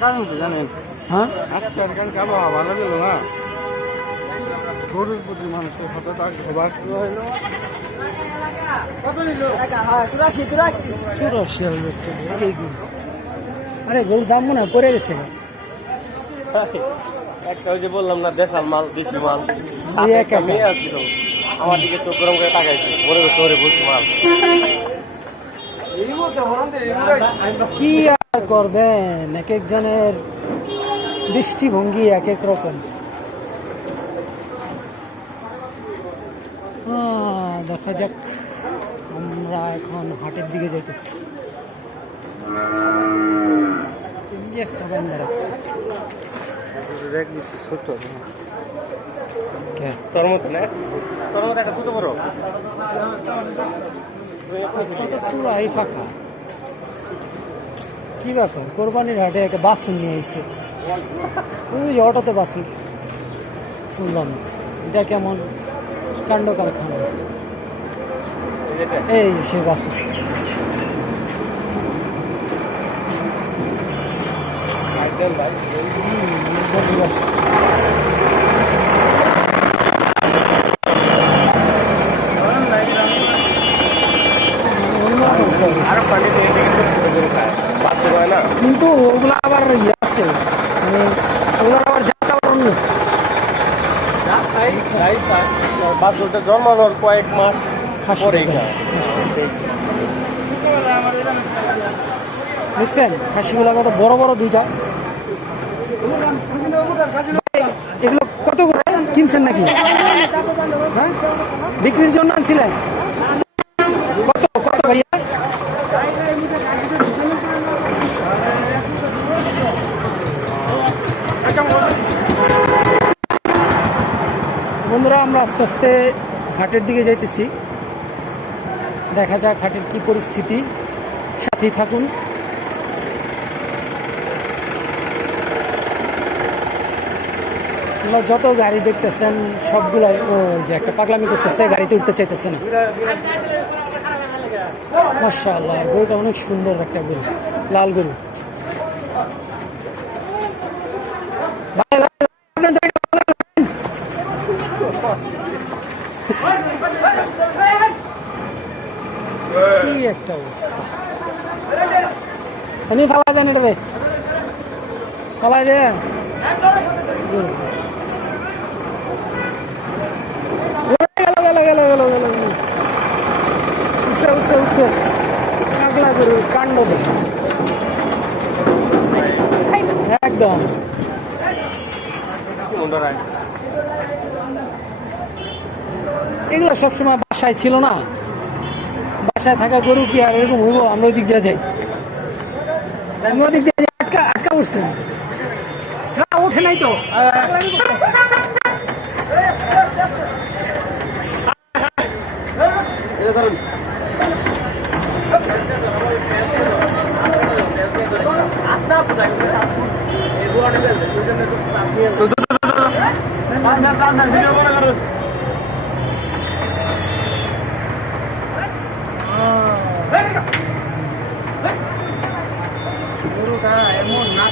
কারণ জানেন? হ্যাঁ? ভালো না। গরুর প্রতি মানুষের শুরু হইল। আরে গরুর দাম মনে হয় পড়ে গেছে। একটা ওই যে বললাম না দেশাল মাল দেশি মাল। মেয়ে আসছিল আমার দিকে চোখ গরম করে তাকাইছে। মনে করছে ওরে বসে মাল। কি আর করবেন? এক একজনের দৃষ্টিভঙ্গি এক এক রকম দেখা যাক, আমরা এখন হাটের দিকে যাইতেছি। একটা রাখছে। তোর মতো না? তোর মতো একটা ছোট বড়। রাস্তাটা পুরাই ফাঁকা। কি ব্যাপার? কোরবানির হাটে একটা বাসন নিয়ে এসে ওই যে অটোতে বাসন শুনলাম, এটা কেমন? কাণ্ড কারখানা। এই সে বাসন একদম ভাই বুঝতে পারছি। অন্যরকম একটা অবস্থা। কিন্তু ওগুলো আবার ইয়ে আছে। মানে ওগুলোর আবার জাতটা অন্য জন্মানোর কয়েক মাস দেখছেন, খাসিগুলো কত বড় বড় দুইটা। এগুলো কত করে কিনছেন নাকি? হ্যাঁ? বিক্রির জন্য আনছিলেন? বন্ধুরা, আমরা আস্তে আস্তে হাটের দিকে যাইতেছি। দেখা যাক হাটের কি পরিস্থিতি। সাথেই থাকুন। যত গাড়ি দেখতেছেন, সবগুলাই যে একটা পাগলামি করতেছে, গাড়িতে উঠতে চাইতেছে না। মাশাআল্লাহ, গরুটা অনেক সুন্দর একটা গরু, লাল গরু ভাই, ভাই, ভাই, আপনার তো এটা পাগলামি করেন। কি একটা অবস্থা। ফালাই দেন এটা ভাই ফালাই দেন একদম। এগুলো সবসময় বাসায় ছিল না। বাসায় থাকা গরু কি আর এরকম হইব? আমরা ওই দিক দিয়ে যাই। আমি দিক দিয়ে আটকা আটকা না নাই তো। গরুটা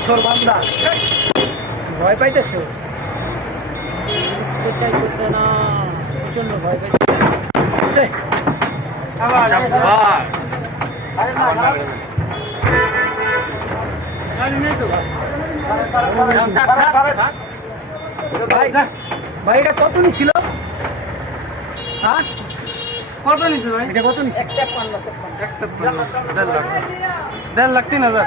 নাছর বান্দা ভয় পাইতেছে? চাইতেছে না? প্রচণ্ড ভয় পাইতেছে। ভাই। এটা কত নিছিল? হ্যাঁ? কত নিচ্ছে ভাই? এটা কত নিছিল? একটা দেড় লাখ তিন হাজার।